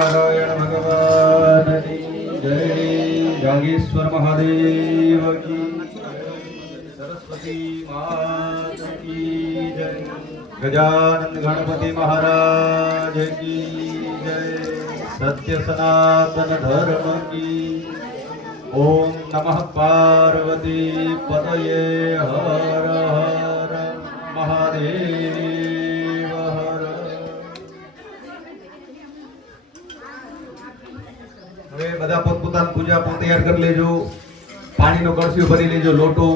नारायण भगवान की जय। जागेश्वर महादेव की, सरस्वती माता की जय। गजानन गणपति महाराज की जय। सत्य सनातन धर्म की। ओम नमः पार्वती पतये हर हर महादेव हर। હવે બધા પોતપોતાની પૂજા તૈયાર કરી લેજો। પાણીનો કળશીઓ ભરી લેજો, લોટો,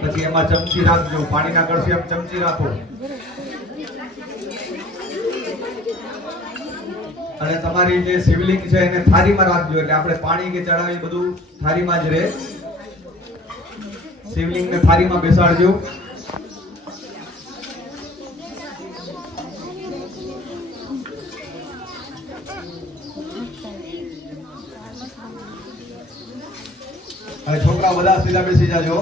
પછી એમાં ચમચી રાખજો। પાણીના કળશીમાં ચમચી રાખો અને તમારી જે શિવલિંગ છે એને થાળીમાં રાખજો, એટલે આપણે પાણી કે ચડાવી બધું થાળીમાં જ રહે। શિવલિંગને થાળીમાં બેસાડજો। હવે છોકરા બધા સીધા બેસી જાજો।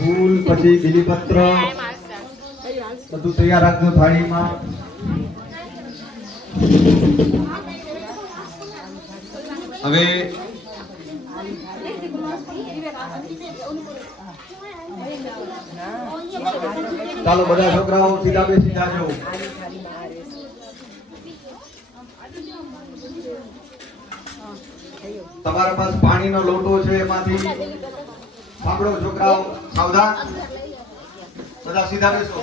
फूल પછી બીલીપત્ર બધું તૈયાર રાખજો થાળીમાં। હવે ચાલો બધા છોકરાઓ સીધા બેસી જાજો। તમારા પાસે પાણીનો લોટો છે, એમાંથી સાંભળો છોકરાઓ, સાવધાન, બધા સીધા બેસો।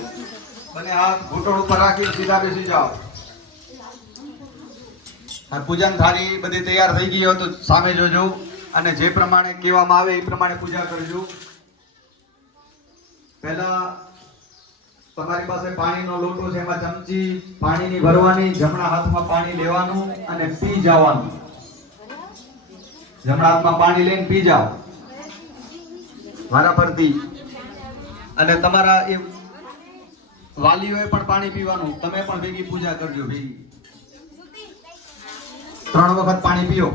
બંને હાથ ઘૂંટણ ઉપર રાખી સીધા બેસી જાઓ। આ પૂજન થાળી બધી તૈયાર થઈ ગઈ હોય તો સામે જોજો અને જે પ્રમાણે કહેવામાં આવે એ પ્રમાણે પૂજા કરજો। પહેલા તમારી પાસે પાણીનો લોટો છે, એમાં ચમચી પાણીની ભરવાની, જમણા હાથમાં પાણી લેવાનું અને પી જવાનું। જમણા હાથમાં પાણી લઈને પી જાઓ વારાફરતી। અને તમારા એ વાલીઓએ પણ પાણી પીવાનું, તમે પણ ભેગી પૂજા કરજો ભેગી। 3 વખત પાણી પીઓ।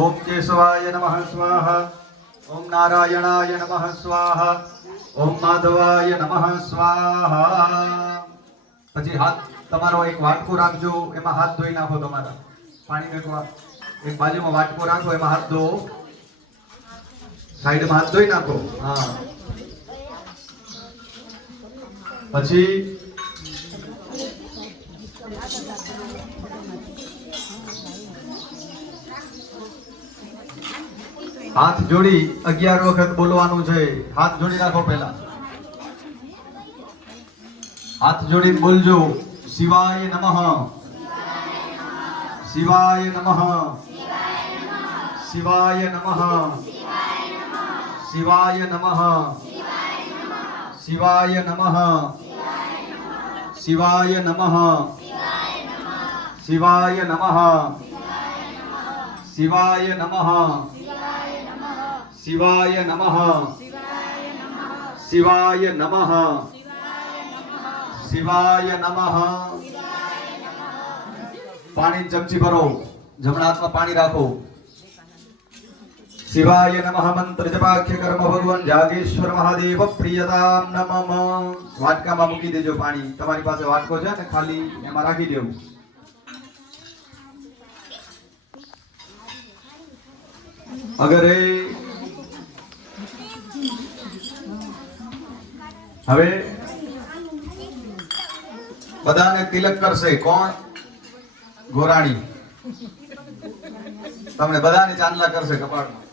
ઓમ કેશવાય નમઃ સ્વાહા, ઓમ નારાયણાય નમઃ સ્વાહા, ઓમ માધવાય નમઃ સ્વાહા। પછી હાથ તમારો એક વાટકો રાખજો, એમાં હાથ ધોઈ નાખો। તમારા પાણી એક બાજુમાં વાટકો રાખો, એમાં હાથ ધો, સાઈડમાં હાથ ધોઈ નાખો। હા, પછી હાથ જોડી 11 વખત બોલવાનું છે। હાથ જોડી રાખો, પહેલા હાથ જોડીને બોલજો, શિવાય નમઃ, શિવાય નમઃ, શિવાય નમઃ, શિવાય નમઃ, શિવાય નમઃ, શિવાય નમઃ, શિવાય નમઃ, શિવાય નમઃ, શિવાય નમઃ, શિવાય નમઃ, શિવાય નમઃ। પાણી ચમચી ભરો, જમણા હાથમાં પાણી રાખો। શિવાય નમઃ મંત્ર જપાખ્ય કર્મ ભગવાન જાગેશ્વર મહાદેવ પ્રિયતામ નમઃ। વાટકામાં મૂકી દેજો પાણી, તમારી પાસે વાટકો છે ને ખાલી એમાં રાખી દેવું। અગર હવે બધાને તિલક કરશે કોણ? ગોરાણી તમને બધાને ચાંદલા કરશે કપાળમાં।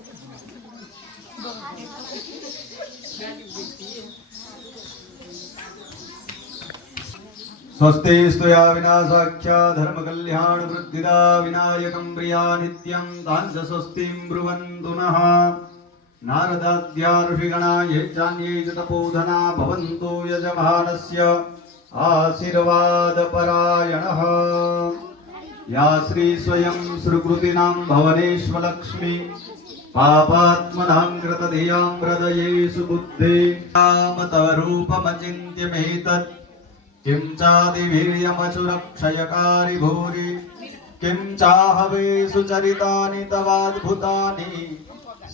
स्वस्ति स्तुया विनाशाख्या धर्म कल्याण वृद्धिदा विनायकं प्रिया नित्यं तांस स्वस्तिं ब्रुवन्तु नः। नारदाद्या ऋषिगणा ये चान्ये च तपोधना भवन्तु यजमानस्य आशीर्वादपरायणः। या श्री स्वयं सुकृतिनां भवनेश्वलक्ष्मी पापात्मनां कृतधियां हृदयेषु बुद्धि तव रूपमचिन्त्यमेतत् किं चादिवीर्यमचुरक्षयकारि भूरि किं चाहवेषु चरितानि तवाद्भुतानि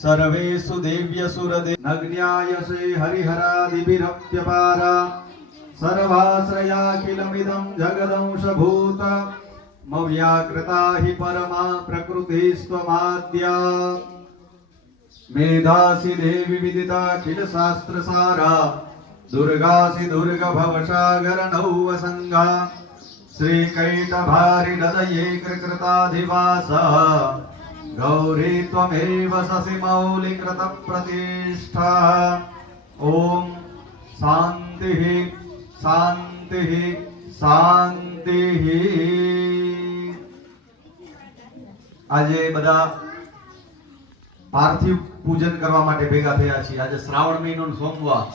सर्वेषु देव्यसुरदे नग्न्यायसे हरिहरादिभिरप्यपारा सर्वाश्रयाखिलमिदं जगदंशभूत मव्याकृता हि परमा प्रकृतिस्त्वमाद्या मेधासि देवि विदिताखिल शास्त्रसारा दुर्गासि दुर्गभवसागरनौवसङ्गा श्रीकैटभारिहृदये कृकृताधिवासा गौरी त्वमेव शशि मौलिकृतप्रतिष्ठा ओम शांतिः शांतिः शांतिः। આજે બધા પાર્થિવ પૂજન કરવા માટે ભેગા થયા છીએ। આજે શ્રાવણ મહિનાનો સોમવાર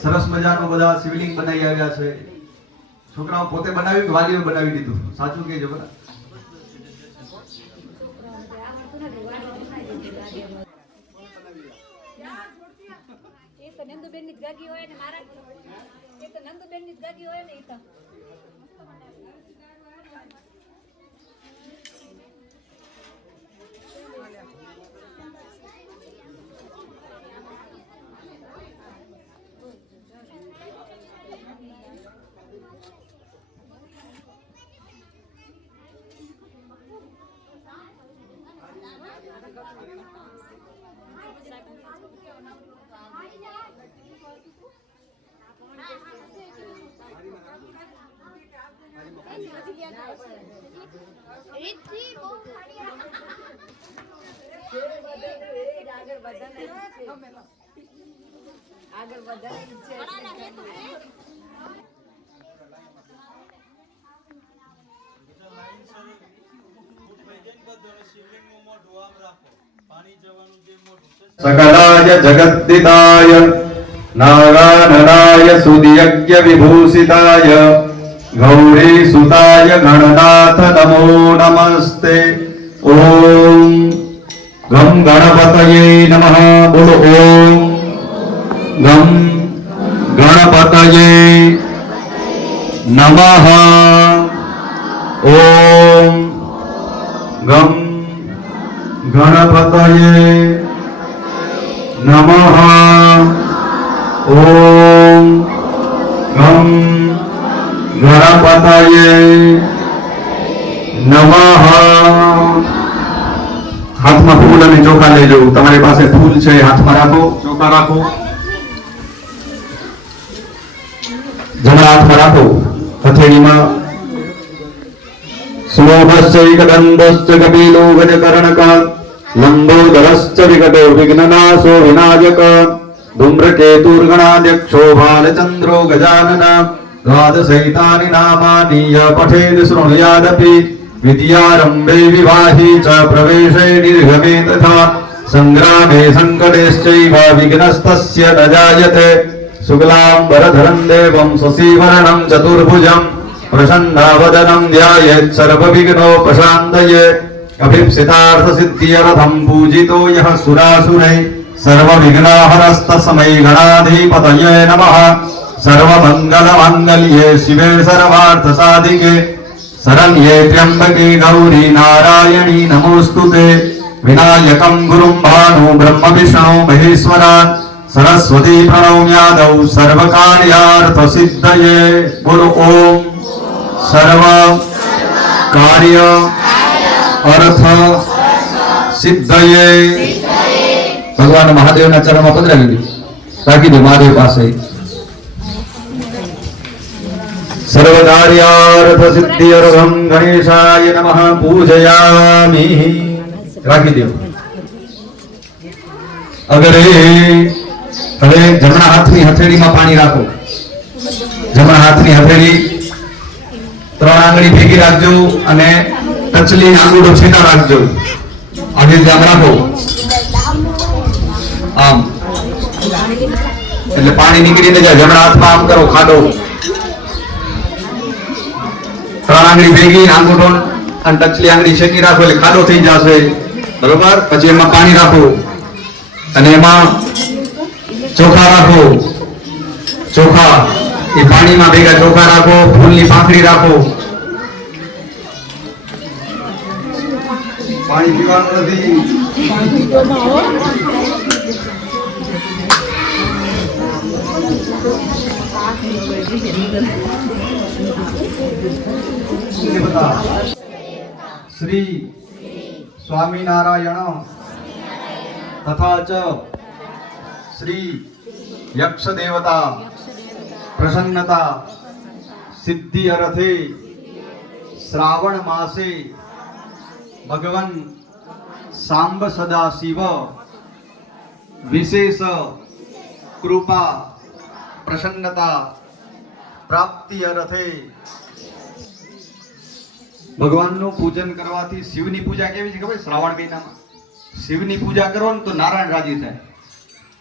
સરસ મજાનું બધા શિવલિંગ બનાવી આવ્યા છે। છોકરાઓ પોતે બનાવ્યું કે વાલીઓ બનાવી દીધું? સાચું કહેજો બધા। નંદુબેન ની ગાદી હોય ને મારા એ તો નંદુબેન ની ગાદી હોય ને એ તો આગળ વધારે છે। सकलाय जगद्दिताय नारायणाय सुदियज्ञ विभूषिताय गौरी सुताय गणनाथ नमो नमस्ते। ओम गम गणपतये नमः। बोलो ओम गम गणपतये नमः। ओम गम गणपतये नमः। ओम गम गणपतये नमः। हाथ में फूल और चोखा ले जाओ। तमारी पासे फूल है, हाथ में राखो, चोखा राखो, जमणा हाथ में राखो। हथेली में सुलोभश्चैकदन्तश्च कपिलो गजकर्णक लंबोदरश्च विकटो विघ्ननाशो विनायक धूम्रकेतुर्गणाध्यक्षो बालचन्द्रो गजानन द्वादशैतानि नामानि य पठेत् शृणुयादपि विद्यारम्भे विवाहे च प्रवेशे निर्गमे तथा संग्रामे संकटेश्चैव विघ्नस्तस्य न जायते। शुक्लाम्बरधरं देवं शशिवर्णं चतुर्भुजं प्रसन्नवदनं ध्यायेत् सर्वविघ्नोपशान्तये। अभीप्सितार्थसिद्ध्यर्थं पूजितो यः सुरासुरैः सर्वविघ्नहरस्तस्मै गणाधिपतये नमः। सर्वमङ्गलमाङ्गल्ये शिवे सर्वार्थसाधिके शरण्ये त्र्यम्बके गौरी नारायणी नमोऽस्तुते। विनायकं गुरुं भानु ब्रह्म विष्णु महेश्वरान् सरस्वती प्रणौम्यादौ सर्वकार्यार्थसिद्धये। बोलो ओम सर्व कार्य अर्थ सिद्धये। भगवान महादेव ना चरण में पधरावी दो, राखी दो महादेव पासे। सर्वकार्यार्थ सिद्ध्यर्थं गणेशाय नमः पूजयामि। राखी दो। अगर હવે જમણા હાથની હથેળીમાં પાણી રાખો। જમણા હાથની હથેળી 3 આંગળી ભેગી રાખજો અને ટચલી આંગળો છેટા રાખજો। આવી રીતે આમ રાખો, આમ એટલે પાણી નીકળીને જાય। જમણા હાથમાં આમ કરો, ખાડો 3 આંગળી ભેગી આંગળો અને ટચલી આંગળી શેકી રાખો એટલે ખાડો થઈ જશે, બરોબર. પછી એમાં પાણી રાખો અને એમાં ચોખા રાખો, ચોખા એ પાણીમાં ભેગા ચોખા રાખો, ફૂલની પાંખડી રાખો. પાણી પીવાનું નથી. શ્રી સ્વામિનારાયણ તથા ચ શ્રી યક્ષ દેવતા પ્રસન્નતા સિદ્ધિ અર્થે શ્રાવણ માસે ભગવન સાંબ સદા શિવ વિશેષ કૃપા પ્રસન્નતા પ્રાપ્તિ અર્થે ભગવાનનું પૂજન કરવાથી શિવની પૂજા કેવી છે ખબર? શ્રાવણ મહિનામાં શિવની પૂજા કરો ને તો નારાયણ રાજી થાય.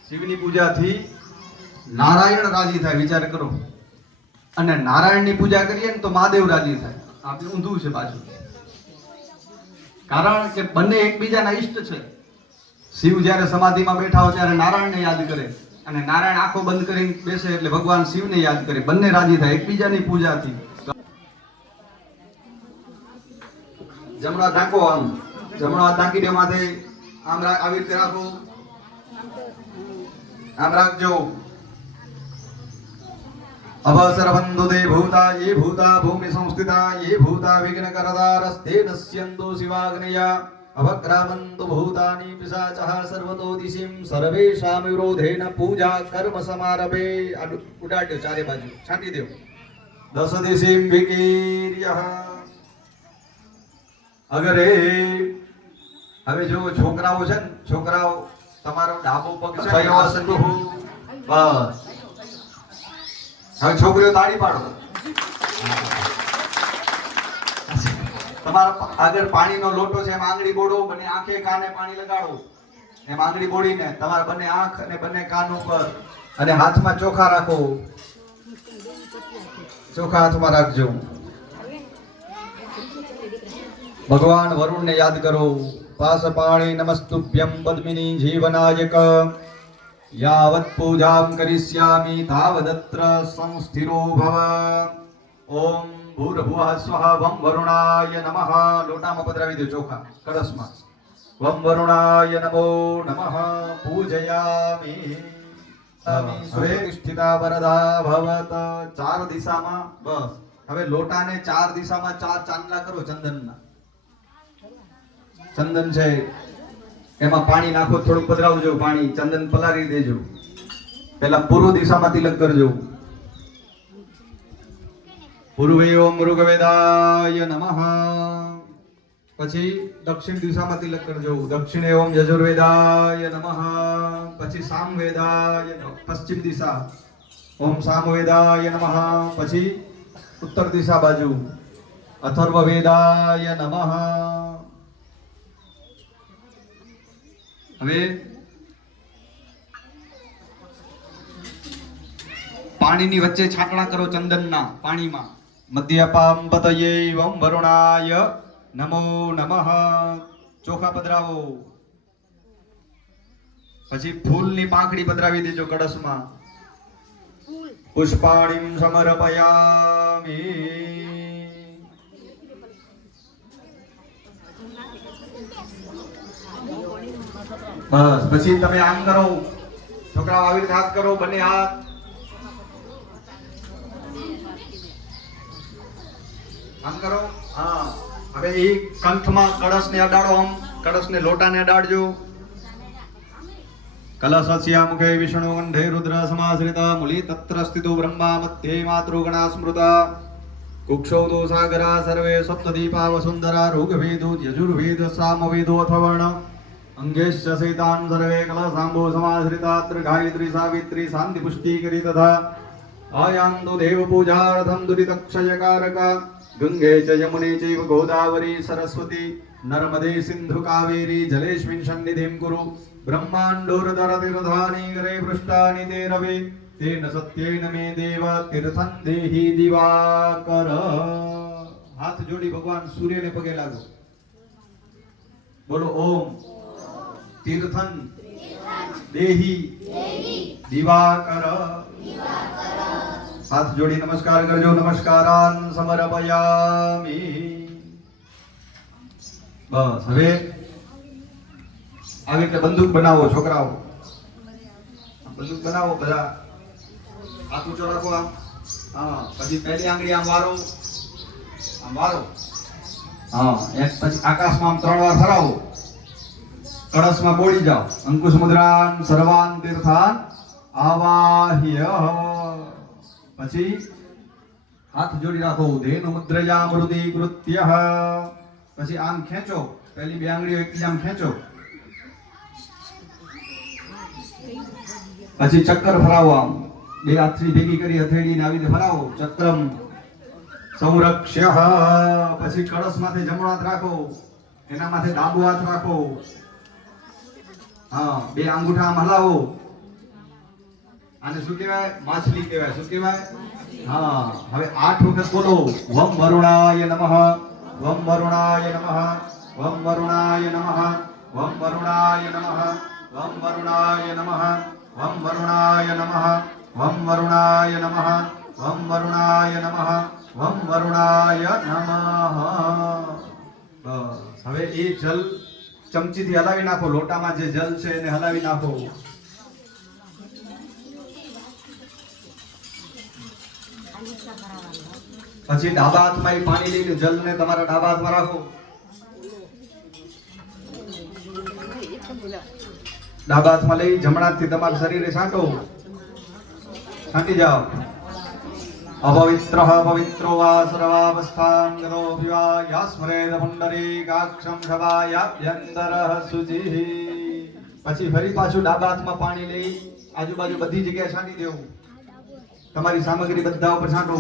શિવની પૂજાથી નારાયણ રાજી થાય, વિચાર કરો. અને નારાયણની પૂજા કરીએ ને તો મહાદેવ રાજી થાય. આપણે ઊંધું છે પાછું. કારણ કે બંને એકબીજાના ઈષ્ટ છે. શિવ જ્યારે સમાધિમાં બેઠા હોય ત્યારે નારાયણને યાદ કરે અને નારાયણ આંખો બંધ કરીને બેસે એટલે ભગવાન શિવને યાદ કરે. બંને રાજી થાય એકબીજાની પૂજાથી. જમણો હાથ ઢાંકો, આમ જમણો હાથ ઢાંકી દો માથે, આમ આવી રીતે રાખો, આમ રાખજો. અવસર બંધુ દે ભૂતા યે ભૂતા ભૂમિ સંસ્થિતા યે ભૂતા વિઘ્ન કરદારસ્તે નશ્યંતો શિવાગ્નયા અવક્રામંતુ ભૂતાની પિશાચઃ સર્વતો દિશિમ સર્વેષામ વિરોધેન પૂજા કર્મ સમારભે. ઉડાડ્યો ચારે બાજુ, છાંટી દો. દસ દિશિમ વિકીર્યઃ અગરે. હવે જો છોકરાઓ છે ને, છોકરાઓ તમારો ડાબો પગ છે બસ. હવે છોકરીઓ તાળી પાડો. તમારા આગળ પાણીનો લોટો છે, એમાં આંગળી બોડો, બંને આંખે કાને પાણી લગાડો. એમ આંગળી બોડીને તમારા બંને આંખ અને બંને કાન ઉપર અને હાથમાં ચોખા રાખો. ચોખા હાથમાં રાખજો. ભગવાન વરુણને યાદ કરો. પાસપાણી નમસ્તુભ્યમ પદ્મિની જીવનાયક યાવત પૂજામ કરિષ્યામિ તાવદત્ર સંસ્થિરો ભવ. ઓમ ભૂર્ભુવઃ સ્વઃ વં વરુણાય નમઃ. લોટામાં પધરાવી દો ચોખા કળશમાં. વં વરુણાય નમો નમઃ પૂજયામિ. સ્વેષ્ઠિતા વરદા ભવત. ચાર દિશામાં બસ. હવે લોટાને ચાર દિશામાં ચાર ચાંદલા કરો ચંદનના. ચંદન છે એમાં પાણી નાખો, થોડુંક પધરાવજો પાણી, ચંદન પલારી દેજો. પહેલા પૂર્વ દિશામાં તિલક કરજો. પૂર્વે ઓમ મૃગવેદાય નમઃ. પછી દક્ષિણ દિશામાં તિલક કરજો. દક્ષિણે ઓમ યજુર્વેદાય નમઃ. પછી સામવેદાય, પશ્ચિમ દિશા ઓમ સામવેદાય નમઃ. પછી ઉત્તર દિશા બાજુ અથર્વવેદાય નમઃ. હવે પાણીની વચ્ચે છાંટણા કરો ચંદનના પાણીમાં. મધ્યપામ પતયે વં વરુણાય નમો નમઃ. ચોખા પધરાવો. પછી ફૂલની પાંખડી પધરાવી દેજો કળશમાં. પુષ્પાણીમ સમર્પયામિ. બસ. પછી તમે આમ કરો, છોકરાઓ આવી રીતે હાથ કરો, બંને હાથ. આમ કરો. હા. હવે એ કંઠમાં કળશને અડાડો. આમ કળશને લોટાને અડાડજો. કલશસ્યા મુખે વિષ્ણુ કંઠે રુદ્ર સમાશ્રિત મૂલી તત્ર સ્થિતો બ્રહ્મા મધ્યે માતૃગણા સ્મૃતા કુક્ષૌદો સાગરા સર્વે સપ્તદીપા વસુંધરા ઋગ્વેદો યજુર્વેદ સામવેદો અથવર્ણ અંગેશ્ચ સૈતાન સર્વે કલશાંબો સમાશ્રિતા ગાયત્રી સાવિત્રી શાંતિ પુષ્ટિકરી તથા આયાન્તો દેવ પૂજાર્થમ દુરિતક્ષયકારક ગંગે ચ યમુને ચૈવ ગોદાવરી સરસ્વતી નર્મદે સિંધુ કાવેરી જલેસ્મિન સન્નિધિં કુરુ બ્રહ્માંડોરધરતીર્થાની કરે પૃષ્ઠાની તે રવે તેન સત્યેન મે દેવ તીર્થં દેહિ દિવાકર. હાથ જોડી ભગવાન સૂર્યને પગે લાગો. બોલો ઓમ તીર્થન દેહી દિવાકર. હાથ જોડી નમસ્કાર કરજો. નમસ્કારાન સમર્પયામિ. બસ હવે આવી રીતે બંદૂક બનાવો છોકરાઓ. બંદૂક બનાવો બધા. હાથ ઊંચો રાખો આમ. હા, પછી પહેલી આંગળી આમ વારો. આમ વારો. હા, એક પછી આકાશમાં આમ 3 વાર ફરાવો. કળશમાં બોળી જાઓ. અંકુશ મુદ્રાન સર્વાન તીર્થાન આવાહ્ય. પછી હાથ જોડી રાખો. ધેનુ મુદ્રયા મૃદિ કૃત્ય. પછી આમ ખેંચો. પહેલી 2 આંગળીઓ એકલી આમ ખેંચો. પછી ચક્કર ફરાવો આમ. 2 હાથથી ભેગી કરી હથેળીને આવી રીતે ફરાવો. ચક્રમ સંરક્ષ્ય. પછી કળશ માથે જમણો હાથ રાખો. એના માથે ડાબો હાથ રાખો. હા, 2 અંગૂઠા આમ હલાવો. આને શું કહેવાય? માછલી કહેવાય. શું કહેવાય? હા, હવે 8 વખત બોલો. વમ વરુણાય નમઃ. વમ વરુણાય નમઃ. વમ વરુણાય નમઃ. વમ વરુણાય નમઃ. વમ વરુણાય નમઃ. વમ વરુણાય નમઃ. વમ વરુણાય નમઃ. વમ વરુણાય નમઃ. વમ વરુણાય નમઃ. બસ હવે એ જલ ચમચીથી હલાવી નાખો. લોટામાં જે જલ છે એને હલાવી નાખો. પછી ડાબા હાથમાં એ પાણી લઈને જલને તમારા ડાબા હાથમાં રાખો. ડાબા હાથમાં લઈ જમણા હાથથી તમારા શરીરે છાંટો. છાંટી જાઓ. અપવિત્ર પવિત્રો વા સર્વાવસ્થાં ગતો વિવા યાસ્મરેદ પુંડરીકાક્ષં સભાયાભ્યંતરઃ શુચિઃ. પછી ફરી પાછું ડાબા હાથમાં પાણી લઈ આજુબાજુ બધી જગ્યાએ છાંટી દેવું. તમારી સામગ્રી બધા ઉપર છાંટો.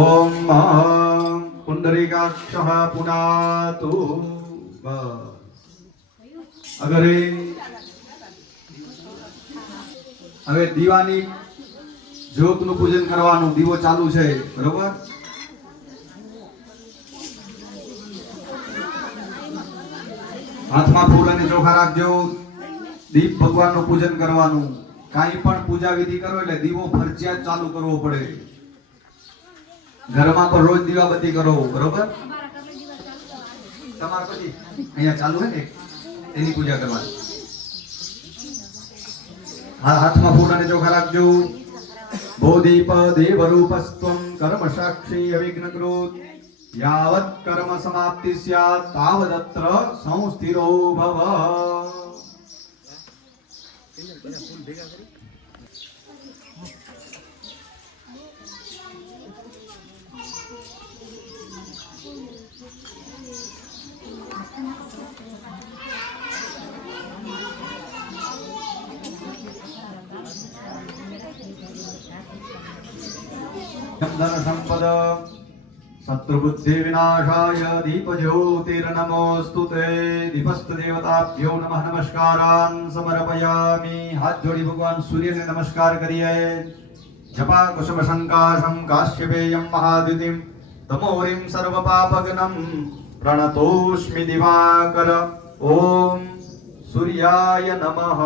ઓમ પુંડરીકાક્ષઃ પુનાતુ. અગરે હવે દીવાની જ્યોતનું પૂજન કરવાનું. દીવો ચાલુ છે, બરોબર? હાથમાં ફૂલ અને ચોખા રાખજો. દીપ ભગવાનનું પૂજન કરવાનું. કાંઈ પણ પૂજા વિધિ કરો એટલે દીવો ફરજિયાત ચાલુ કરવો પડે. ઘરમાં પણ રોજ દીવાબત્તી કરો, બરોબર? તમારે પછી અહીંયા ચાલુ હોય ને એની પૂજા કરવાની. હા, હાથમાં ફૂલ અને ચોખા રાખજો. બોધીપ દેવરૂપસ્ત્વં કર્મ સાક્ષી અવિઘ્નકૃત. યાવત કર્મ સમાપ્તિ સ્યાત તાવદત્ર સંસ્થિરો ભવ. ધન સંપદ શત્રુબુદ્ધિ વિનાશાય દીપ જ્યોતિર્નમોસ્તુ તે. દીપસ્થ દેવતાભ્યો નમઃ. નમસ્કારાન સમર્પયામિ. હાથ જોડી ભગવાન સૂર્યને નમસ્કાર કરીએ. જપા કુસુમ સંકાશમ કાશ્યપેયમ મહાદ્યુતિમ તમોરિમ સર્વ પાપગ્નમ પ્રણતોસ્મિ દિવાકર. ઓમ સૂર્યાય નમઃ.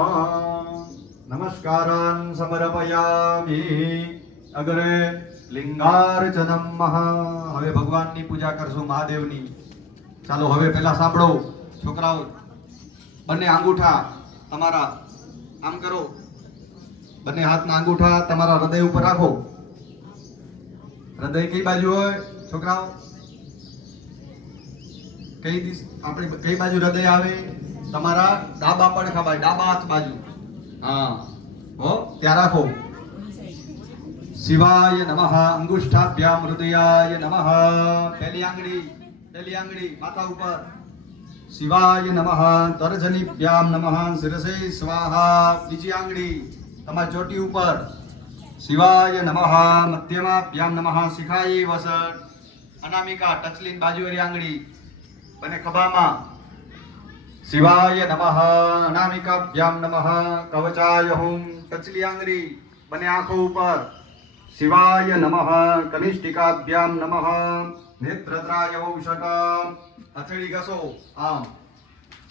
નમસ્કારાન સમર્પયામિ. અગ્રે લિંગાર્ચનમ. હવે ભગવાનની પૂજા કરશું, મહાદેવની. ચાલો હવે પહેલા સાંભળો છોકરાઓ. બંને અંગૂઠા તમારા આમ કરો. બંને હાથના અંગૂઠા તમારા હૃદય ઉપર રાખો. હૃદય કઈ બાજુ હોય છોકરાઓ? આપણે કઈ બાજુ હૃદય આવે? તમારા ડાબા પડખા બાજુ, ડાબા હાથ બાજુ. હા, હો ત્યાં રાખો. શિવાય નમઃ. અંગુષ્ઠાભ્યામ હૃદયાય નમઃ. પહેલી આંગળી માથા ઉપર. શિવાય નમઃ. તર્જનીભ્યામ નમઃ. શિરસે સ્વાહા. બીજી આંગળી તમારી ચોટી ઉપર. શિવાય નમઃ. મધ્યમાભ્યામ નમઃ. શિખાય વસટ. અનામિકા ટચલીન બાજુવાળી આંગળી બંને ખભામાં. શિવાય નમઃ. અનામિકાભ્યામ નમઃ. કવચાય હુમ. ટચલી આંગળી બંને આંખો ઉપર. शिवाय नमः कनिष्ठिकाभ्यां नमः नेत्रत्राय औषध हथेळी घसो आम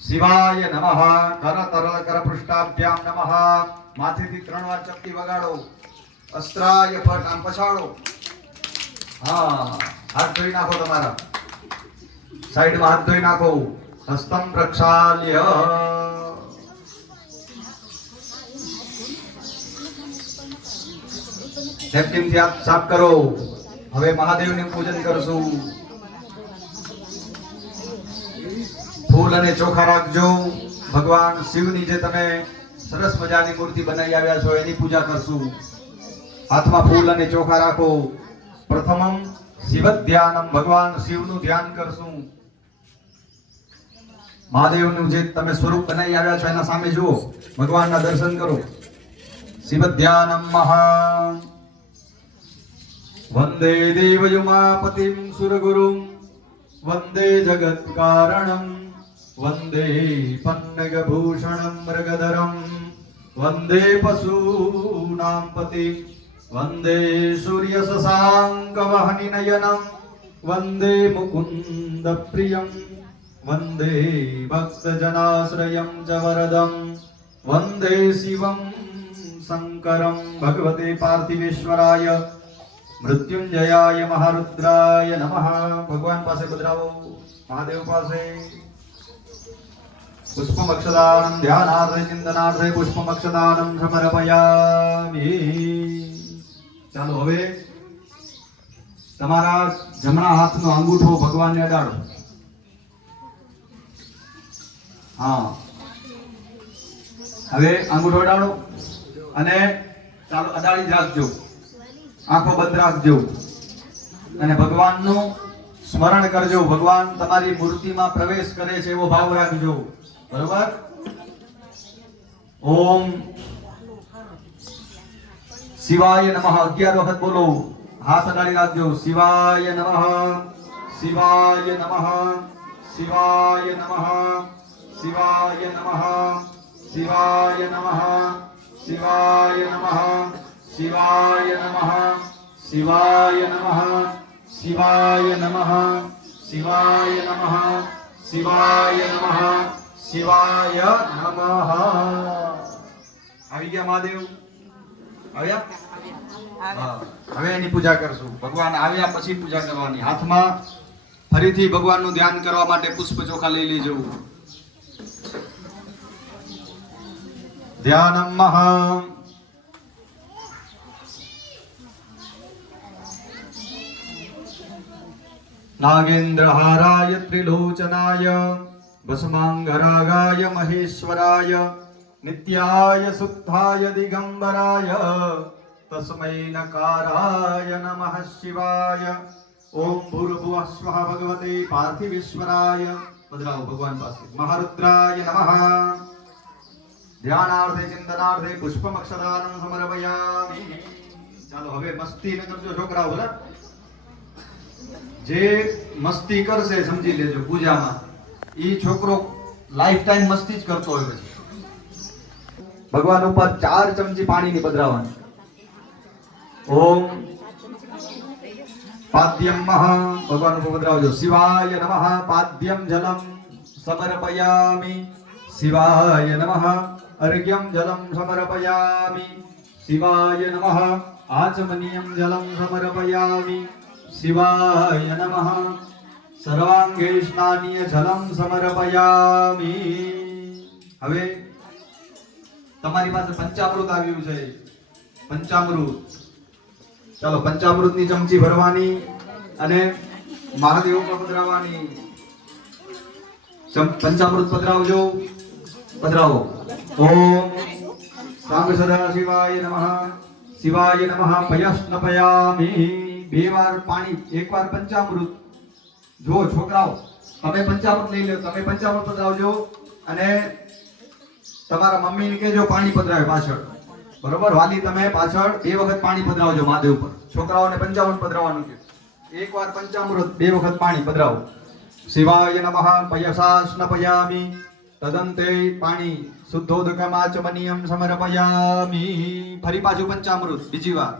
शिवाय नमः करतरल करपृष्ठाभ्यां नमः माथेથી 3 વાર ચપટી વગાડો અસ્ત્રાય ફટ આમ પછાડો હા હાથ ધોઈ નાખો તમારા સાઈડમાં હાથ ધોઈ નાખો હસ્તમ પ્રક્ષાલ્ય નેપકિનથી હાથ સાફ કરો હવે મહાદેવનું પૂજન કરશું ફૂલ અને ચોખા રાખજો ભગવાન શિવની જે તમે સરસ મજાની મૂર્તિ બનાવી આવ્યા છો એની પૂજા કરશું હાથમાં ફૂલ અને ચોખા રાખો પ્રથમમ શિવ ધ્યાનમ ભગવાન શિવનું ધ્યાન કરશું મહાદેવનું જે તમે સ્વરૂપ બનાવી આવ્યા છો એના સામે જુઓ ભગવાનના દર્શન કરો શિવ ધ્યાનમ મહા વંદે દેવયુમાપતિમ સુરગુરુમ વંદે જગત કારણમ વંદે પન્નગભૂષણમ મૃગધરમ વંદે પશૂનામ પતિમ વંદે સૂર્ય શશાંક વહનિ નયનમ વંદે મુકુંદ પ્રિયમ વંદે ભક્તજનાશ્રયમ ચ વરદમ વંદે શિવમ શંકરમ ભગવતે પાર્થિવેશ્વરાય મૃત્યુંજયાય મહારુદ્રાય નમઃ ભગવાન પાસે પધરાવો મહાદેવ પાસે પુષ્પમક્ષદાનમ ધ્યાનાર્થે ચિંતનાર્થે પુષ્પમક્ષદાનમ સમર્પયામિ ચાલો હવે તમારા જમણા હાથનો અંગૂઠો ભગવાનને અડાડો હા હવે અંગૂઠો અડાડો અને ચાલો અડાડી જ રાખજો આંખો બંધ રાખજો અને ભગવાનનું સ્મરણ કરજો ભગવાન તમારી મૂર્તિમાં પ્રવેશ કરે છે એવો ભાવ રાખજો બરોબર ઓમ શિવાય નમઃ 11 વખત બોલો હાથ અડાડી રાખજો શિવાય નમઃ શિવાય નમઃ શિવાય નમઃ શિવાય નમઃ શિવાય નમઃ શિવાય નમઃ શિવાય નમઃ શિવાય નમઃ શિવાય નમઃ શિવાય નમઃ શિવાય નમઃ શિવાય નમઃ આવી ગયા મહાદેવ આવ્યા હા હવે એની પૂજા કરશું ભગવાન આવ્યા પછી પૂજા કરવાની હાથમાં ફરીથી ભગવાનનું ધ્યાન કરવા માટે પુષ્પ ચોખા લઈ લેજો ધ્યાનમ મહા नागेन्द्रहाराय त्रिलोचनाय भस्मांगरागाय महेश्वराय नित्याय शुद्धाय दिगंबराय तस्मै नकाराय नमः शिवाय ओम भूर्भुवः स्वः भगवते पार्थिवेश्वराय पधराओ भगवान पास महारुद्राय नमः ध्यानार्थे चिंतनार्थे पुष्पमक्षदानं समर्पयामि ચાલો હવે મસ્તી ન કરજો છોકરાઓ બોલા જે મસ્તી કરશે સમજી લેજો પૂજામાં ઈ છોકરો લાઈફ ટાઈમ મસ્તી જ કરતો હોય પછી ભગવાન ઉપર 4 ચમચી પાણીની પધરાવવાની ઓમ પાદ્યમ મહ ભગવાન ઉપર પધરાવજો શિવાય નમઃ પાદ્યમ જલમ સમર્પયામિ શિવાય નમઃ અર્ઘ્યમ જલમ સમર્પયામિ શિવાય નમઃ આચમનીયમ જલમ સમર્પયામિ શિવાય નમઃ સર્વાંગે સ્નાનીય જલમ સમર્પયામિ હવે તમારી પાસે પંચામૃત આવ્યું છે પંચામૃત ચાલો પંચામૃતની ચમચી ભરવાની અને મહાદેવ ઉપર પધરાવવાની પંચામૃત પધરાવજો પધરાવો ઓમ સાંગ સદા શિવાય નમઃ પયસ્નપયામિ 2 વાર પાણી 1 વાર પંચામૃત જો છોકરાઓ તમે પંચામૃત લઈ લો તમે પંચામૃત પધરાવજો અને તમારા મમ્મીને કહેજો પાણી પધરાવે પાછળ બરોબર વાલી તમે પાછળ 2 વખત પાણી પધરાવજો મહાદેવ પર છોકરાઓને પંચામૃત પધરાવવાનું છે 1 વાર પંચામૃત 2 વખત પાણી પધરાવો શિવાય નમઃ પયસાસ્નપયામિ તદંતે પાણી શુદ્ધોદકમાચમનીયમ સમર્પયામિ ફરી પાછું પંચામૃત બીજી વાર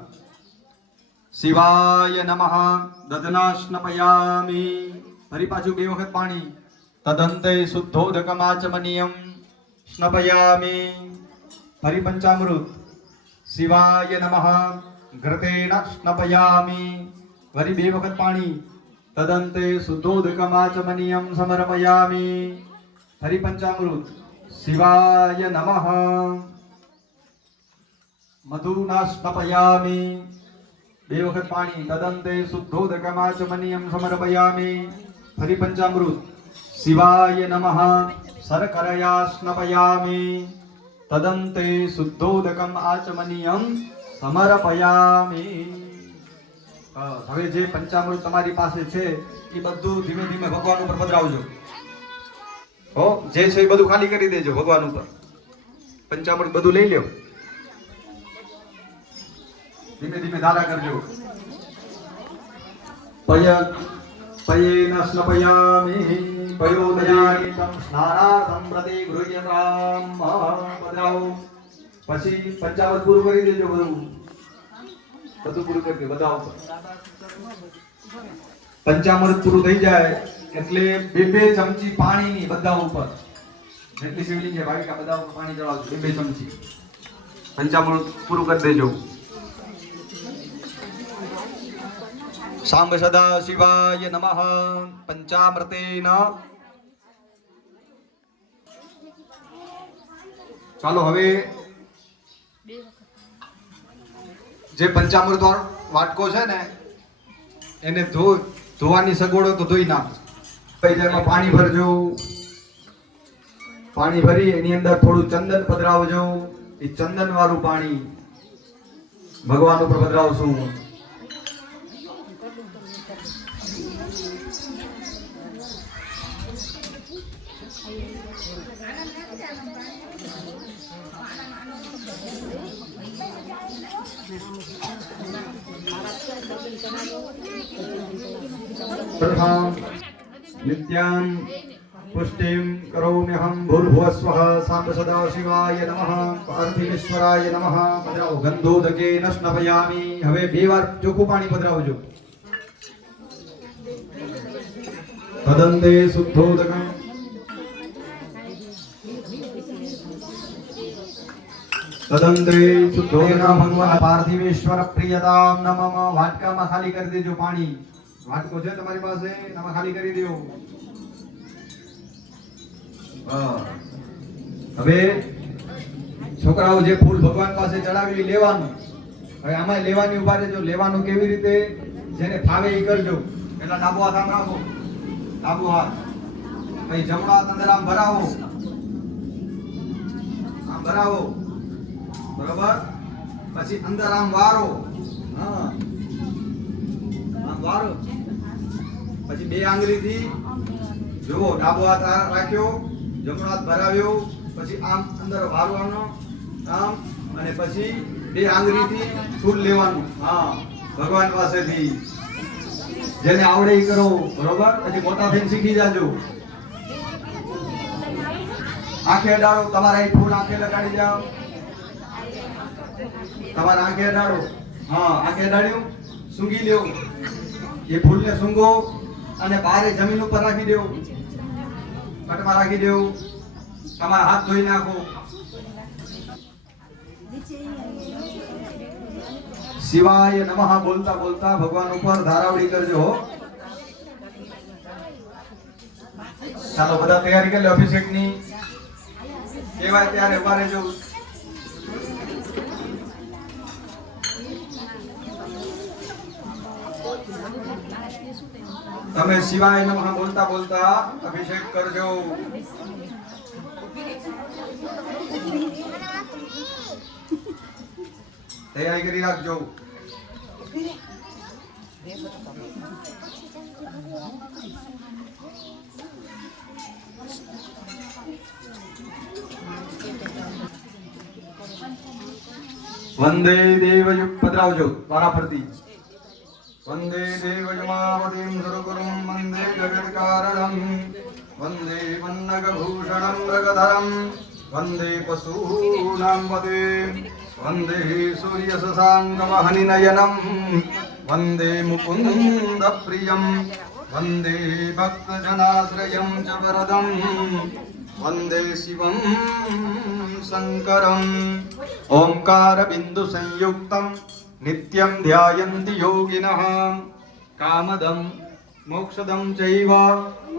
શિવાય નમઃ દધના સ્નપયામિ ફરી પાછું 2 વખત પાણી તદંતે શુદ્ધોદકમાચમનીયમ સ્નપયામિ ફરી પંચામૃત શિવાય નમઃ ઘૃતેન સ્નપયામિ ફરી 2 વખત પાણી તદંતે શુદ્ધોદકમાચમનીયમ સમર્પયામિ ફરી પંચામૃત શિવાય નમઃ મધુના સ્નપયામિ 2 વખત પાણી તદંતે શુદ્ધોદકમાચમનીયમ સમર્પયામિ ફરી પંચામૃત શિવાય નમઃ શર્કરયા સ્નપયામિ તદંતે શુદ્ધોદકમ આચમનીયમ સમર્પયામિ હવે જે પંચામૃત તમારી પાસે છે એ બધું ધીમે ધીમે ભગવાન ઉપર પધરાવજો હો જે છે એ બધું ખાલી કરી દેજો ભગવાન ઉપર પંચામૃત બધું લઈ લ્યો ધીમે ધીમે ધારા કરજો પયેન સ્નપયામિ પયોદયાનિતમ સ્નાનાર્થમ પ્રતિ ગૃહ્યતામ પધરાવો પછી પંચામૃત પૂરું કરી દેજો બધું પૂરું કરી દે બધા ઉપર પંચામૃત પૂરું થઈ જાય એટલે 2 ચમચી પાણીની બધા ઉપર જેટલી શિવલિંગ છે ભાવિકા બધા ઉપર પાણી ચડાવજો 2 ચમચી પંચામૃત પૂરું કરી દેજો સાંબ સદા શિવાય નમઃ પંચામૃતેન ચાલો હવે જે પંચામૃત વાટકો છે ને એને ધોવાની સગવડો તો ધોઈ નાખ પછી એમાં પાણી ભરજો પાણી ભરી એની અંદર થોડું ચંદન પધરાવજો એ ચંદન વાળું પાણી ભગવાન ઉપર પધરાવશું प्रथम नित्यां पुष्टिं करोम्यहं भूर्भुवस्वः साम्ब सदा शिवाय नमः पार्थिवेश्वराय नमः पधराव गंधोदकेन स्नपयामि હવે 2 વાર ચોખ્ખું પાણી પધરાવજો તદંતે શુદ્ધોદકમ તદંતે શુદ્ધોદકમ ભગવાન પાર્થિવેશ્વર પ્રિયતામ નમઃ વાટકામાં ખાલી કરી દેજો પાણી વાટકો છે તમારી પાસે એમાં ખાલી કરી દો હવે છોકરાઓ જે ફૂલ ભગવાન પાસે ચડાવી લેવાનું હવે આમાં લેવાની ઉભા રહેજો લેવાનું કેવી રીતે જેને ફાવે એ કરજો પેલા ડાબો હાથ આમ રાખો ડાબો હાથ પછી જમણો હાથ અંદર આમ ભરાવો બરોબર પછી અંદર આમ વારો હા આમ વારો પછી 2 આંગળીથી જુઓ ડાબો હાથ રાખ્યો જમણો હાથ ભરાવ્યો પછી આમ અંદર વારવાનો આમ અને પછી 2 આંગળીથી ફૂલ લેવાનું હા ભગવાન પાસેથી જેને આવડે એ કરો બરોબર પછી મોટા થઈને શીખી જાજો આંખે અડાડો તમારા એ ફૂલ આંખે લગાડી જાઓ તમારા આંખે અડાડો હા આંખે અડાડ્યું સૂંઘી લ્યો એ ફૂલને સૂંઘો અને બારે જમીન ઉપર રાખી દેવો કટમાં રાખી દેવો તમારા હાથ ધોઈ નાખો શિવાય નમઃ બોલતા બોલતા ભગવાન ઉપર ધારાવડી કરજો ચાલો બધા તૈયારી કરી લો અભિષેકની કેવાય ત્યારે ઉભા રહેજો તમે શિવાય નમઃ બોલતા બોલતા અભિષેક કરજો તૈયારી કરી રાખજો વંદે દેવયુગ પધરાવજો વારા ફરતી વંદે દેવયુમાવતીમ સર્વગુરુમ વંદે જગત્કારણમ વંદે પન્નગભૂષણમ મૃગધરમ વંદે પશૂનાં પતે વંદે સૂર્યશશાંકવહનિનયનમ वन्दे मुकुन्दप्रियं वन्दे भक्तजनाश्रयं च वरदं वन्दे शिवं शङ्करम् ओङ्कारबिन्दुसंयुक्तं नित्यं ध्यायन्ति योगिनः कामदं मोक्षदं चैव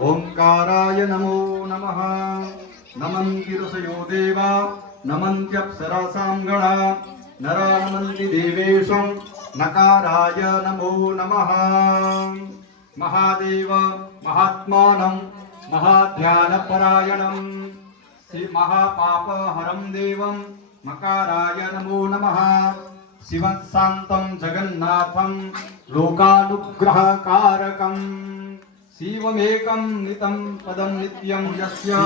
ओङ्काराय नमो नमः नमन्ति ऋषयो देवा नमन्त्यप्सरासां गणा नरा नमन्ति देवेशं नकाराय नमो नमः महादेव महात्मानं महाध्यानपरायणं श्री महापापहरं देवं मकाराय नमो नमः शिवशान्तं जगन्नाथं लोकानुग्रहकारकं शिवमेकं नितं पदं नित्यं यस्य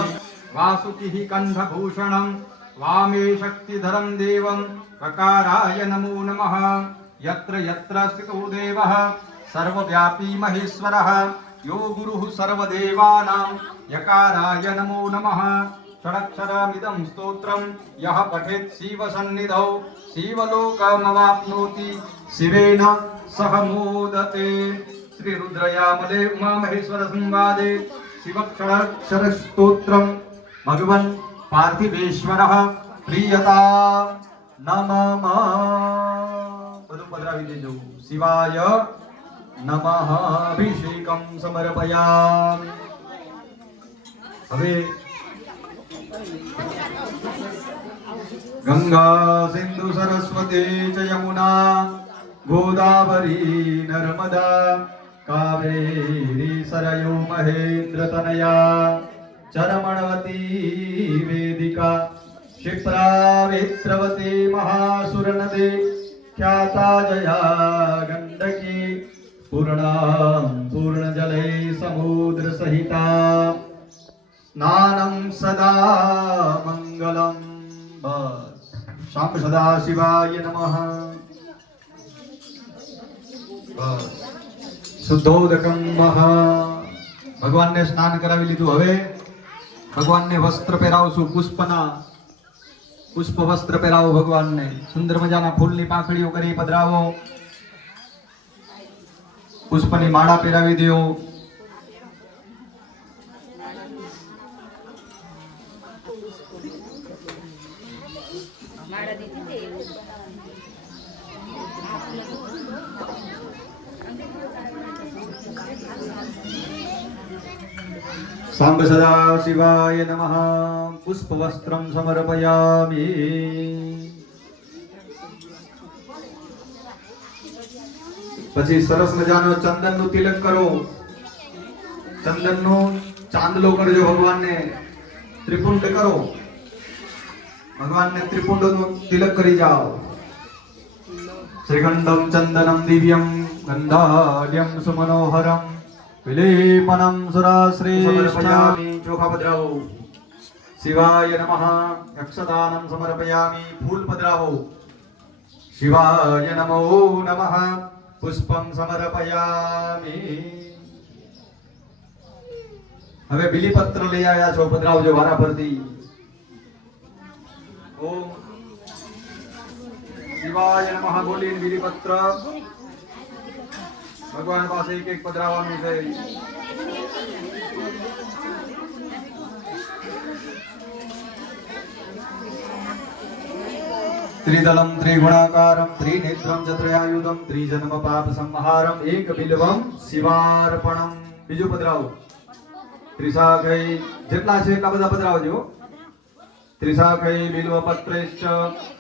वासुकिः कण्ठभूषणं वामे शक्तिधरं देवं ककाराय नमो नमः यत्र यत्र स्थितो देवः सर्वव्यापी महेश्वरः यो गुरुः सर्वदेवानां यकाराय नमो नमः षडक्षरमिदं स्तोत्रं यः पठेत् शिवसन्निधौ शिवलोकमवाप्नोति शिवेन सह मोदते श्री रुद्रयामले उमामहेश्वर संवादे शिवक्षरस्तोत्रं भगवन् पार्थिवेश्वरः प्रियता नमः બધું પધરાવી દેજો શિવાય નમઃ અભિષેકમ સમર્પયામિ હવે ગંગા સિંધુ સરસ્વતી ચ યમુના ગોદાવરી નર્મદા કાવેરી સરયુ મહેન્દ્ર તનયા ચરમણવતી વેદિકા क्षिप्रा वेत्रवती महासुरनदी ख्याता जया गंडकी पूर्णां पूर्णजले समुद्र सहिता स्नानं सदा मंगलम बस शाम सदा शिवाय नमः बस शुद्धोदकं महा भगवान ने स्नान करावी लीधुं हवे भगवान ने वस्त्र પહેરાવશું પુષ્પ વસ્ત્ર પહેરાવો ભગવાનને સુંદર મજાના ફૂલની પાંખડીઓ કરી પધરાવો પુષ્પની માળા પહેરાવી દો सांब सदा शिवाय नमः पुष्पवस्त्रं समर्पयामि પછી સરસ મજાનો ચંદનનું તિલક કરો ચંદનનો ચાંદલો કરજો ભગવાનને ત્રિપુંડ કરો ભગવાનને ત્રિપુંડનું તિલક કરી જાઓ શ્રીગંધમ ચંદનમ દિવ્યમ ગંધાઢ્યમ સુમનોહરમ વિલેપનમ સુરાશ્રેષ્ઠામિ ચોખા પધરાવો શિવાય નમઃ અક્ષદાનમ સમર્પયામિ ફૂલ પધરાવો શિવાય નમો નમઃ પુષ્પમ સમર્પયામિ હવે બિલીપત્ર લઈ આવ્યા છો પધરાવજો વારા પરથી ઓમ શિવાય નમઃ બોલીને બિલીપત્ર ભગવાન પાસે એક એક પધરાવવાનું છે त्रिदलं त्रिगुणाकारं त्रिनेत्रं चत्रयायुधं त्रिजन्म पाप संहारं एक बिल्वं शिवार्पणं બીજું પધરાવો ત્રિશાખૈ જેટલા છે એટલા બધા પધરાવજો ત્રિશાખૈ બિલ્વપત્રૈશ્ચ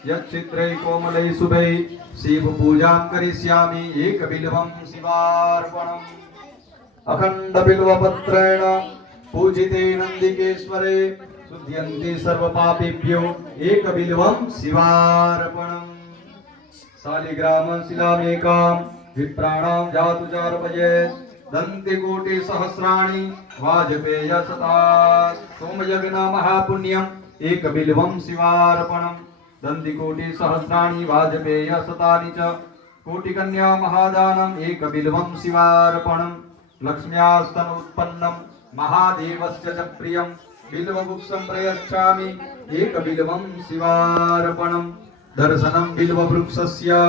યચ્છિત્રૈ કોમલૈ શુભૈ શિવ પૂજાં કરિષ્યામિ એક બિલ્વં શિવાર્પણં અખંડ બિલ્વપત્રેણ પૂજિતે નંદિકેશ્વરે शुद्ध्यन्ति सर्वपापेभ्यो एक बिल्वं शिवार्पणम् शालिग्राम शिलामेकां विप्राणां जातु चार्पयेत् दन्तिकोटि सहस्राणि वाजपेय शता सोमयज्ञ महापुण्यम् एक बिल्वं शिवार्पणम् दन्तिकोटि सहस्राणि वाजपेय शतानि च कोटिकन्या महादानम् एक बिल्वं शिवार्पणम् लक्ष्म्यास्तन उत्पन्नं महादेवस्य च प्रियम् बिल्ववृक्षं प्रयच्छामि एक बिल्वं शिवार्पणं दर्शनं बिल्ववृक्षस्य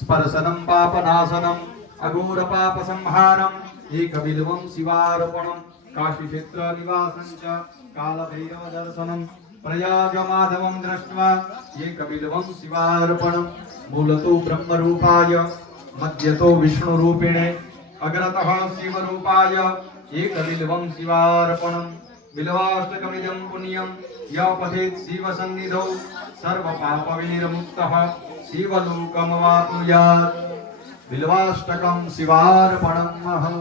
स्पर्शनं पापनाशनं अघोर पाप संहारम एकबिल्वं शिवार्पणम काशी क्षेत्र निवासं च काल भैरव दर्शनम प्रयाग माधवं दृष्ट्वा एकबिल्वं शिवार्पणम मूलतो ब्रह्म रूपाय मध्यतो विष्णु रूपिणे अग्रतः शिव रूपाय एकबिल्वं शिवार्पणम बिल्वाष्टकमिदं पुण्यं यः पठेत् शिव सन्निधौ सर्व पापविनिर्मुक्तः शिवलोकमवाप्नुयात् बिल्वाष्टकं शिवार्पणम्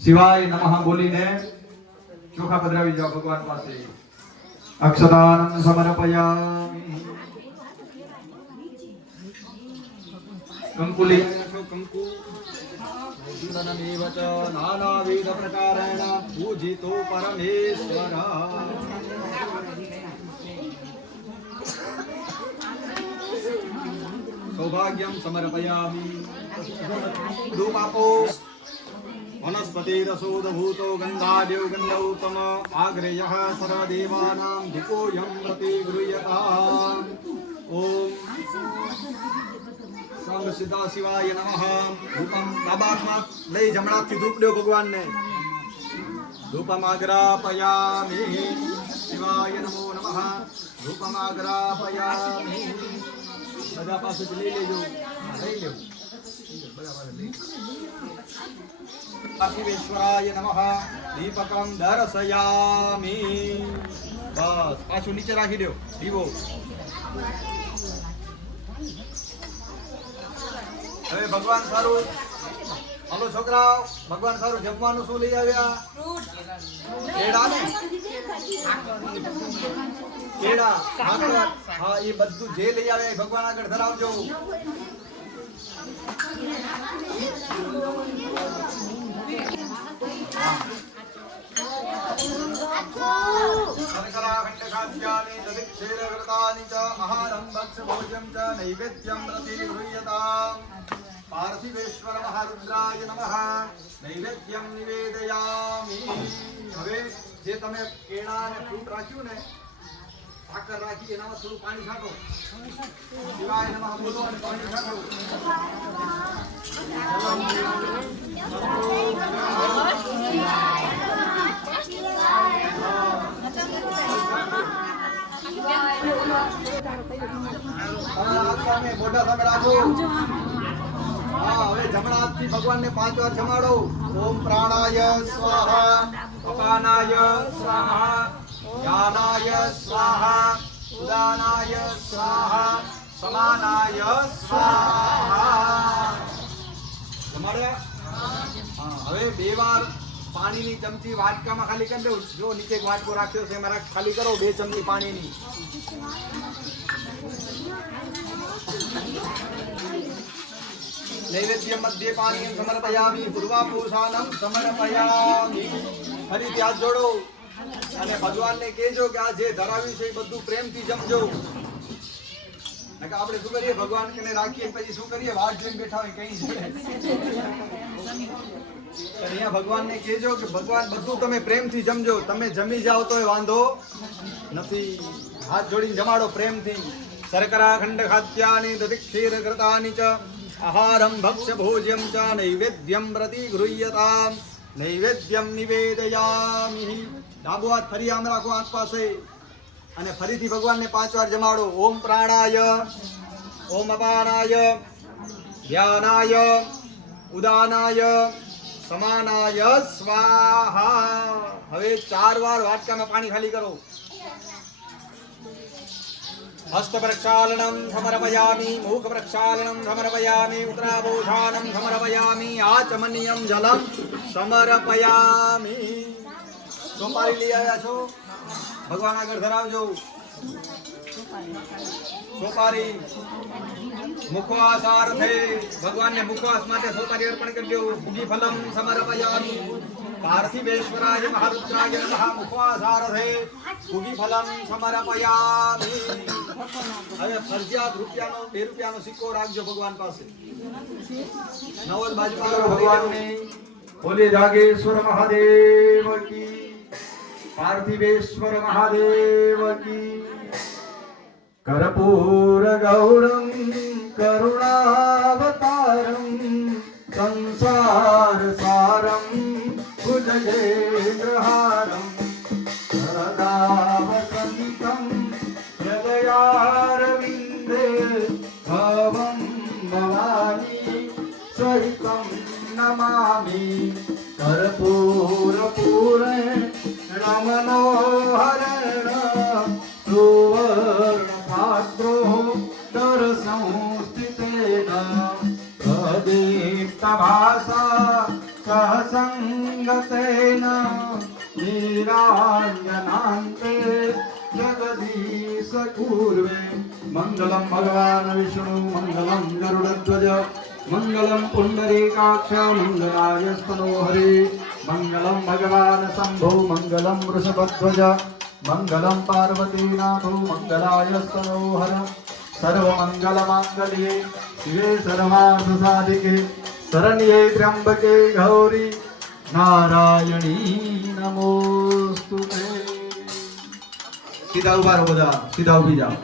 शिवाय नमः बोलीने चोखा पधरावी जाओ भगवान पासे अक्षदानं समर्पयामि कंकुली कंकु चूर्णमेव च नानाविध प्रकारेण पूजितो परमेश्वरः सौभाग्यं समर्पयामि धूपापो वनस्पतिरसोदभूतो गन्धाद्यो गन्धौतम आग्रेयः सर्वदेवानां धूपोऽयं प्रतिगृह्यताम् ॐ संग सिद्धा शिवाय नमः धूपम दाबात्मा लई जमणाથી ધૂપ લ્યો ભગવાનને ધૂપમાગ્રાપયામિ શિવાય નમો નમઃ ધૂપમાગ્રાપયામિ બધા પાસેથી લઈ લેજો લઈ લેવું બધા પાસે લઈ પાર્થિવેશ્વરાય નમઃ દીપકં દર્શયામિ બસ પાછું નીચે રાખી દો દીવો હવે ભગવાન સારું હાલો છોકરાઓ ભગવાન સારું જમવાનું શું લઈ આવ્યા કેળા ને કેળા ભાખર હા એ બધું જે લઈ આવે ભગવાન આગળ ધરાવજો शर्कराखण्डखाद्यानि दधिक्षीरघृतानि च आहारं भक्ष्यभोज्यं च नैवेद्यं प्रतिगृह्यताम् पार्थिवेश्वर महारुद्राय नमः नैवेद्यं निवेदयामि હવે જે તમે કેળા અને ફ્રૂટ રાખ્યું ને સાકર રાખી એનામાં થોડું પાણી છાંટો શિવાય નમઃ બોલો અને પાણી છાંટો મોઢા સામે રાખો હા હવે જમણા હાથથી ભગવાનને 5 વાર જમાડો ઓમ પ્રાણાય સ્વાહા અપાનાય સ્વાહા જ્ઞાનાય સ્વાહા ઉદાનાય સ્વાહા સમાનાય સ્વાહા જમાડ્યા હા હવે 2 વાર પાણીની ચમચી વાટકામાં ખાલી કરી દો જો નીચે એક વાટકો રાખ્યો છે એમાં ખાલી કરો 2 ચમચી પાણીની नैवेद्यं मध्ये पानीयं समर्पयामि पूर्वापूषानं समर्पयामि ફરીથી હાથ જોડો અને ભગવાનને કહેજો કે આ જે ધરાવ્યું છે એ બધું પ્રેમથી જમજો નકે આપણે શું કરીએ ભગવાન કને રાખીએ પછી શું કરીએ વાટ જોઈને બેઠા હોય કઈ જોડે અહીંયા ભગવાનને કહેજો કે ભગવાન બધું તમે પ્રેમથી જમજો તમે જમી જાઓ તોય વાંધો નથી હાથ જોડીને જમાડો પ્રેમથી शर्कराखण्ड खाद्यानि दधिक्षीरघृतानि च आहारं भक्ष्यभोज्यं च नैवेद्यं प्रतिगृह्यताम् नैवेद्यं निवेदयामि डाबो हाथ फरी आम राखो आंख पासे અને ફરીથી ભગવાનને 5 વાર જમાડો ઓમ પ્રાણાય ઓમ અપાનાય ધ્યાનાય ઉદાનાય સમાનાય સ્વાહા હવે 4 વાર વાટકામાં પાણી ખાલી કરો हस्त प्रक्षालनं समर्पयामि मुख प्रक्षालनं समर्पयामि उत्तराभूषाणं समर्पयामि आचमनीयं जलं समर्पयामि सोपारी લઈ આવ્યા છો ભગવાન આગળ ધરાવજો સોપારી મુખવાસાર્થે ભગવાનને મુખવાસ માટે સોપારી અર્પણ કરજો ભૂગી ફલમ સમર્પયામિ પાર્થિવેશ્વરાય મહારુદ્રાય નમઃ મુખવાસાર્થે ભૂગી ફલમ સમર્પયામિ હવે ફરજિયાત રૂપિયાનો 2 રૂપિયાનો સિક્કો રાખજો ભગવાન પાસે નવલ બાજુમાં ભગવાનને બોલે જાગેશ્વર મહાદેવ કી पार्थिवेश्वर महादेव की कर्पूर गौरम करुणावतार सार सारं भुजगेन्द्रहारं सदा वसन्तं हृदयारविन्दे भवं भवानी सहितं नमामि कर्पूरपूरेण सुवर्णपात्रो दरसंस्थितेन प्रदीप्तभासा सहसङ्गतेन नीराञ्जनान्ते जगदीश पूर्वे मङ्गलं भगवान् विष्णु मङ्गलं गरुडध्वज मङ्गलं पुण्डरीकाक्ष मङ्गलाय स्तनोहरि मङ्गलं भगवान् शम्भो मङ्गलं वृषभध्वज मङ्गलं पार्वतीनाथो मङ्गलाय स्तनोहर सर्वमङ्गलमाङ्गल्ये शिवे सर्वार्थसाधिके शरण्ये त्र्यम्बके गौरी नारायणी नमोस्तुते। सीधा उभा રહો બધા, सीधा ઉભી જાઓ.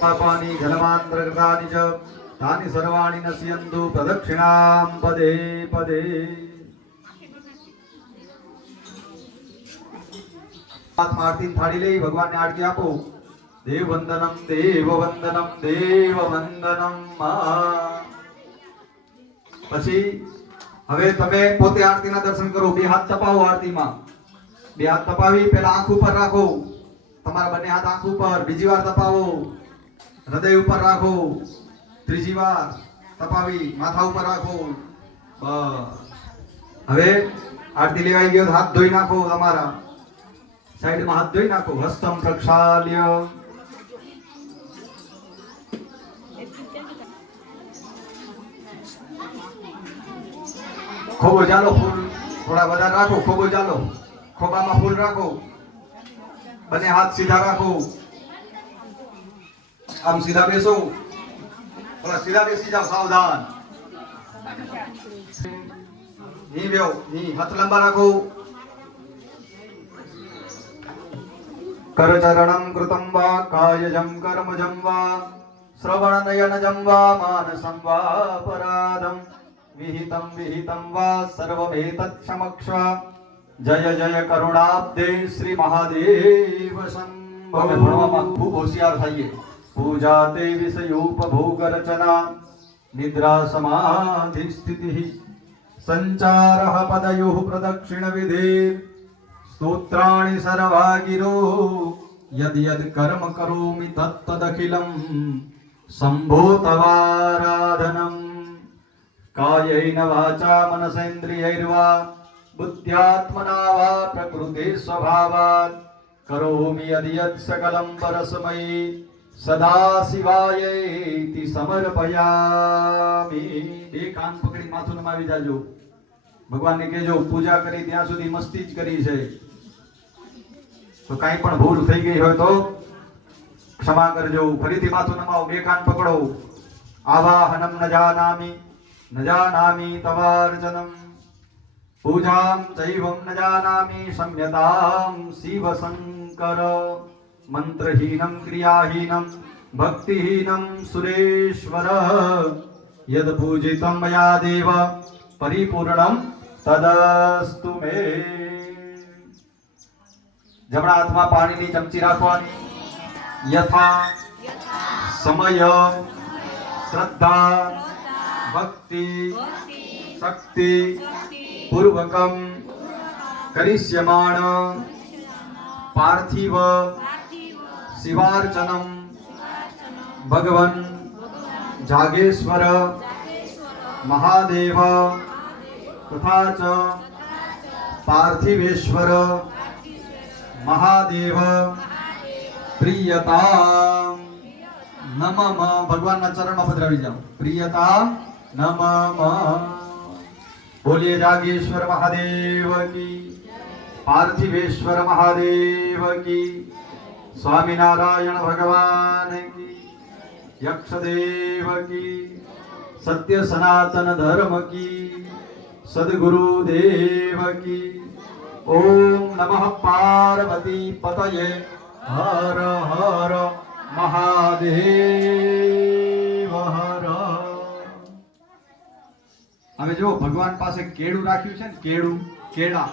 पापानि जलमान्तर्गतानि च तानि सर्वाणि नश्यन्तु प्रदक्षिणां पदे पदे. आरती थाળી લઈ ભગવાનને આરતી આપો. દેવવંદનમ દેવવંદનમ દેવવંદનમ. પછી હવે તમે પોતે આરતીના દર્શન કરો. બે હાથ તપાવો આરતીમાં. બે હાથ તપાવી પહેલા આંખ ઉપર રાખો. તમારા બંને હાથ આંખ ઉપર. બીજી વાર તપાવો, હૃદય ઉપર રાખો. ત્રીજી વાર તપાવી માથા ઉપર રાખો. બસ. હવે આરતી લેવાઈ ગયો, હાથ ધોઈ નાખો. તમારા સાઈડમાં હાથ ધોઈ નાખો. હસ્તમ પ્રક્ષાલ્ય. ખોબો ચાલો, ફૂલ થોડા વધારે રાખો. ખોબો ચાલો, ખોબામાં ફૂલ રાખો. બંને હાથ સીધા રાખો. આમ સીધા બેસો. થોડા સીધા બેસી જાઓ, સાવધાન. ની બેઓ, ની હાથ લંબા રાખો. કરચरणं कृतं वा कायजं कर्मजं वा श्रवणनयनजं वा मानसं वा पराधं विहितं विहितं वा सर्वमेतत्क्षमक्ष्व जय जय करुणाब्दे श्री महादेव शंभो. ભણવામાં ખૂબ હોશિયાર થઈએ. પૂજા તે વિષયોપભોગ રચના નિદ્રા સમાધિ સ્થિતિ સંચારઃ પદયોઃ પ્રદક્ષિણ વિધિ स्तोत्राणि सर्वा गिरो यद यद कर्म करोमि तत्तदखिलं शम्भो तवाराधनं कायेन वाचा मनसेन्द्रियैर्वा बुद्ध्यात्मना वा प्रकृते स्वभावात् करोमि यद यद सकलं परस्मै सदा शिवायेति समर्पयामि. બે કાન પકડી માથું નમાવી જાજો. ભગવાનને કહેજો પૂજા કરી ત્યાં સુધી મસ્તી જ કરી છે, તો કાંઈ પણ ભૂલ થઈ ગઈ હોય તો ક્ષમા કરજો. ફરીથી માથું નમાવો, બે કાન પકડો. આવાહનમ ન જાનામિ તવાર્ચનમ પૂજામ ચૈવમ ન જાનામિ સંયતામ શિવ શંકર મંત્રહીનમ ક્રિયાહીનમ ભક્તિહીનમ સુરેશ્વર યદ પૂજિતમ મયા દેવ પરિપૂર્ણમ તદસ્તુ મે. જમણા હાથમાં પાણીની ચમચી રાખવાની. યથા સમય શ્રદ્ધા ભક્તિ શક્તિ પૂર્વકમ કરિષ્યમાણ પાર્થિવ શિવાર્ચનમ ભગવન જાગેશ્વર મહાદેવ તથા ચ પાર્થિવેશ્વર મહાદેવ પ્રિયતા નમઃ. ભગવાનના ચરણમાં પધરાવી જાઓ. પ્રિયતા નમઃ. બોલીએ જાગેશ્વર મહાદેવ કી, પાર્થિવેશ્વર મહાદેવ કી, સ્વામિનારાયણ ભગવાન કી, યક્ષદેવ કી, सत्य सनातन धर्म की, सद्गुरु देव की. ओम नमः पार्वती पतये हर हर महादेव हर. હવે જો ભગવાન પાસે કેળું રાખ્યું છે ને, કેળું, કેળા.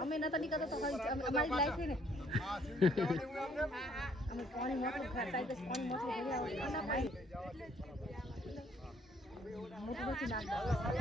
અમે નતા નીકળતા તો અમારી લાઈફ છે ને અમે પાણી મોટું ખાતા પાણી મોટું ભરી આવે મોટું નથી નાખતા